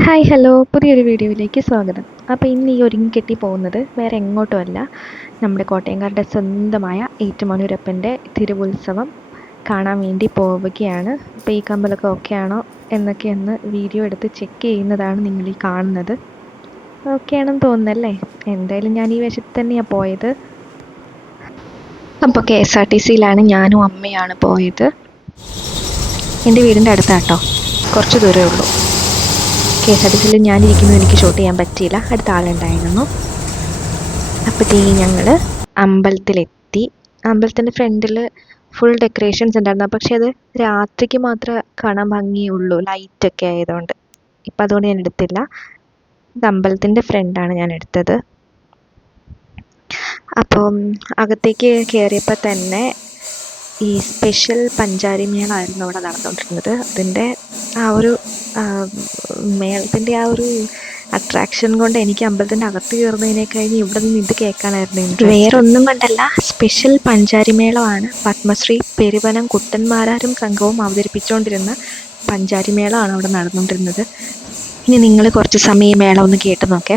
Hi hello പുതിയൊരു വീഡിയോയിലേക്ക് സ്വാഗതം. അപ്പോൾ ഇന്ന് ഈ ഒരുങ്ങി കെട്ടി പോകുന്നത് വേറെ എങ്ങോട്ടുമല്ല നമ്മുടെ കോട്ടയംകാരുടെ സ്വന്തമായ ഏറ്റുമാനൂരപ്പന്റെ തിരുവുത്സവം കാണാൻ വേണ്ടി പോവുകയാണ്. അപ്പോൾ ഈ കമ്പലൊക്കെ ഓക്കെ ആണോ എന്നൊക്കെ ഒന്ന് വീഡിയോ എടുത്ത് ചെക്ക് ചെയ്യുന്നതാണ് നിങ്ങൾ ഈ കാണുന്നത്. ഓക്കെ ആണെന്ന് തോന്നുന്നല്ലേ? എന്തായാലും ഞാൻ ഈ വശത്ത് തന്നെയാണ് പോയത്. അപ്പോൾ കെ എസ് ആർ ടി സിയിലാണ് ഞാനും അമ്മയാണ് പോയത്. എന്റെ വീടിന്റെ അടുത്താട്ടോ. കുറച്ച് ദൂരമേ ഉള്ളൂ. കെ എസ് ആർ ടി സിയിൽ ഞാനിരിക്കുന്നു. എനിക്ക് ഷൂട്ട് ചെയ്യാൻ പറ്റിയില്ല. അടുത്ത ആളുണ്ടായിരുന്നു. അപ്പോഴത്തേക്ക് ഞങ്ങൾ അമ്പലത്തിലെത്തി. അമ്പലത്തിന്റെ ഫ്രണ്ടിൽ ഫുൾ ഡെക്കറേഷൻസ് ഉണ്ടായിരുന്നു. പക്ഷേ അത് രാത്രിക്ക് മാത്രമേ കാണാൻ ഭംഗിയുള്ളൂ. ലൈറ്റൊക്കെ ആയതുകൊണ്ട്. ഇപ്പം അതുകൊണ്ട് ഞാൻ എടുത്തില്ല. ഇത് അമ്പലത്തിന്റെ ഫ്രണ്ടാണ് ഞാൻ എടുത്തത്. അപ്പം അകത്തേക്ക് കയറിയപ്പോൾ തന്നെ ഈ സ്പെഷ്യൽ പഞ്ചാരി മേളായിരുന്നു അവിടെ നടന്നുകൊണ്ടിരുന്നത്. അതിന്റെ ആ ഒരു മേളത്തിന്റെ ആ ഒരു അട്രാക്ഷൻ കൊണ്ട് എനിക്ക് അമ്പലത്തിന്റെ അകത്ത് കയറുന്നതിനെ കഴിഞ്ഞ് ഇവിടെ നിന്ന് ഇത് കേൾക്കാനായിരുന്നു വേറെ ഒന്നും കൊണ്ടല്ല സ്പെഷ്യൽ പഞ്ചാരി മേളമാണ്. പത്മശ്രീ പെരുവനം കുട്ടന്മാരാരും സംഘവും അവതരിപ്പിച്ചുകൊണ്ടിരുന്ന പഞ്ചാരി മേളമാണ് അവിടെ നടന്നുകൊണ്ടിരുന്നത്. ഇനി നിങ്ങൾ കുറച്ച് സമയം മേളം ഒന്ന് കേട്ട് നോക്കേ.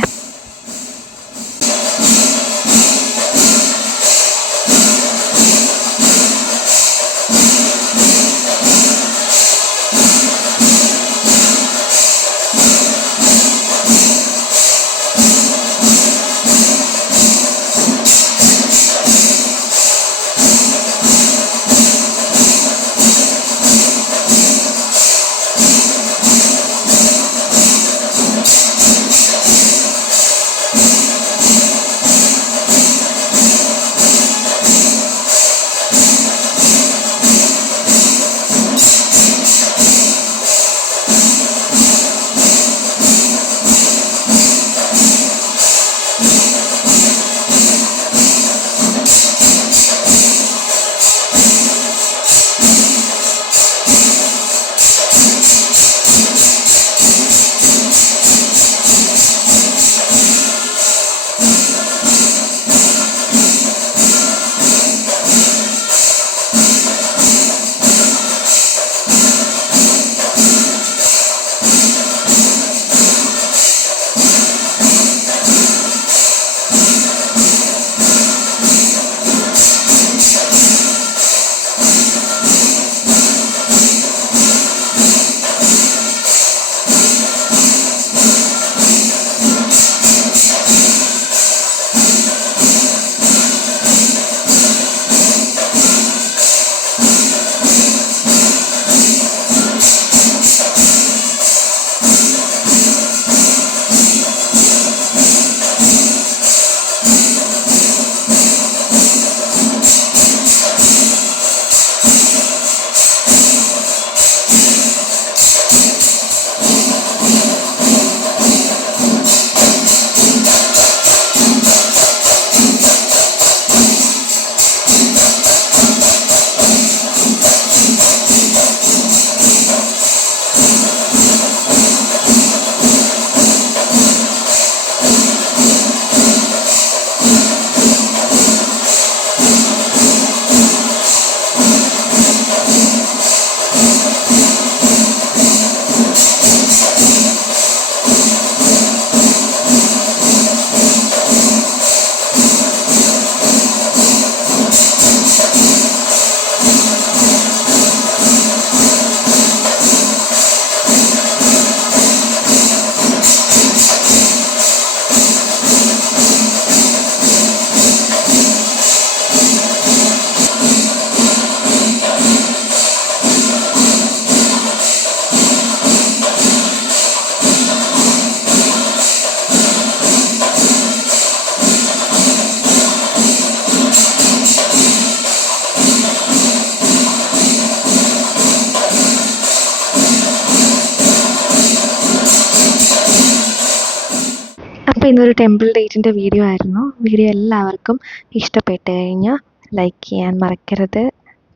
അപ്പോൾ ഇന്നൊരു ടെമ്പിൾ ഡേറ്റിന്റെ വീഡിയോ ആയിരുന്നു. വീഡിയോ എല്ലാവർക്കും ഇഷ്ടപ്പെട്ട് കഴിഞ്ഞാൽ ലൈക്ക് ചെയ്യാൻ മറക്കരുത്.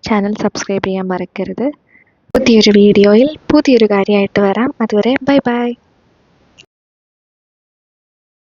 ചാനൽ സബ്സ്ക്രൈബ് ചെയ്യാൻ മറക്കരുത്. പുതിയൊരു വീഡിയോയിൽ പുതിയൊരു കാര്യമായിട്ട് വരാം. അതുവരെ ബൈ ബൈ